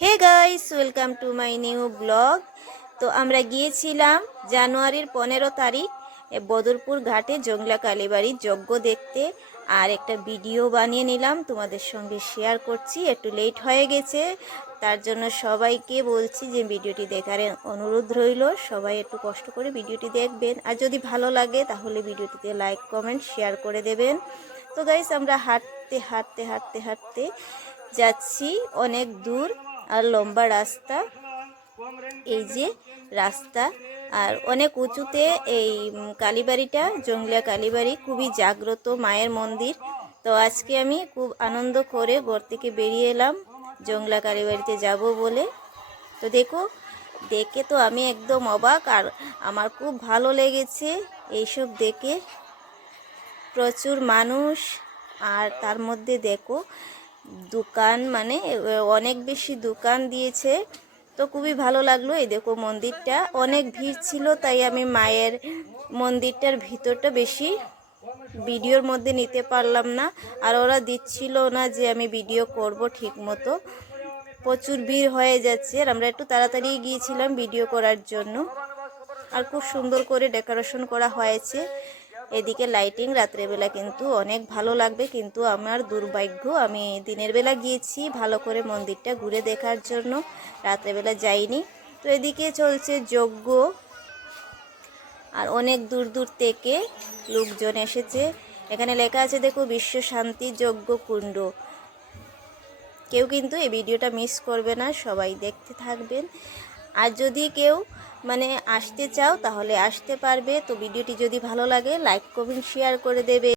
Hey guys, welcome to my new blog. তো আমরা গিয়েছিলাম জানুয়ারির 15 তারিখ বদরপুর ঘাটে জংলা কালীবাড়ির যজ্ঞ দেখতে। আর একটা ভিডিও বানিয়ে নিলাম, তোমাদের সঙ্গে শেয়ার করছি। একটু লেট হয়ে গেছে, তার জন্য সবাইকে বলছি যে ভিডিওটি দেখার অনুরোধ রইল। সবাই একটু কষ্ট করে ভিডিওটি দেখবেন, আর যদি ভালো লাগে তাহলে ভিডিওটিতে লাইক কমেন্ট শেয়ার করে দেবেন। তো গাইস, আমরা হাঁটতে হাঁটতে হাঁটতে হাঁটতে যাচ্ছি অনেক দূর, আর লম্বা রাস্তা। এই যে রাস্তা, আর অনেক উঁচুতে এই কালীবাড়িটা, জংলিয়া কালীবাড়ি খুবই জাগ্রত মায়ের মন্দির। তো আজকে আমি খুব আনন্দ করে ঘর থেকে বেরিয়ে এলাম জংলা কালীবাড়িতে যাব বলে। তো দেখে তো আমি একদম অবাক, আর আমার খুব ভালো লেগেছে এইসব দেখে। প্রচুর মানুষ, আর তার মধ্যে দোকান, মানে অনেক বেশি দোকান দিয়েছে। তো খুবই ভালো লাগলো। এই মন্দিরটা অনেক ভিড় ছিল, তাই আমি মায়ের মন্দিরটার ভিতরটা বেশি ভিডিওর মধ্যে নিতে পারলাম না, আর ওরা দিচ্ছিল না যে আমি ভিডিও করব ঠিক মতো। প্রচুর ভিড় হয়ে যাচ্ছে, আর আমরা একটু তাড়াতাড়ি গিয়েছিলাম ভিডিও করার জন্য। আর খুব সুন্দর করে ডেকোরেশন করা হয়েছে। এদিকে লাইটিং রাত্রেবেলা কিন্তু অনেক ভালো লাগবে, কিন্তু আমার দুর্ভাগ্য আমি দিনের বেলা গিয়েছি ভালো করে মন্দিরটা ঘুরে দেখার জন্য, রাত্রেবেলা যাইনি। তো এদিকে চলছে যজ্ঞ, আর অনেক দূর দূর থেকে লোকজন এসেছে। এখানে লেখা আছে বিশ্ব শান্তি যজ্ঞ কুণ্ড। কেউ কিন্তু এই ভিডিওটা মিস করবে না, সবাই দেখতে থাকবেন। আর যদি কেউ আসতে চাও তাহলে আসতে পারবে। তো ভিডিওটি যদি ভালো লাগে লাইক কমেন্ট শেয়ার করে দেবে।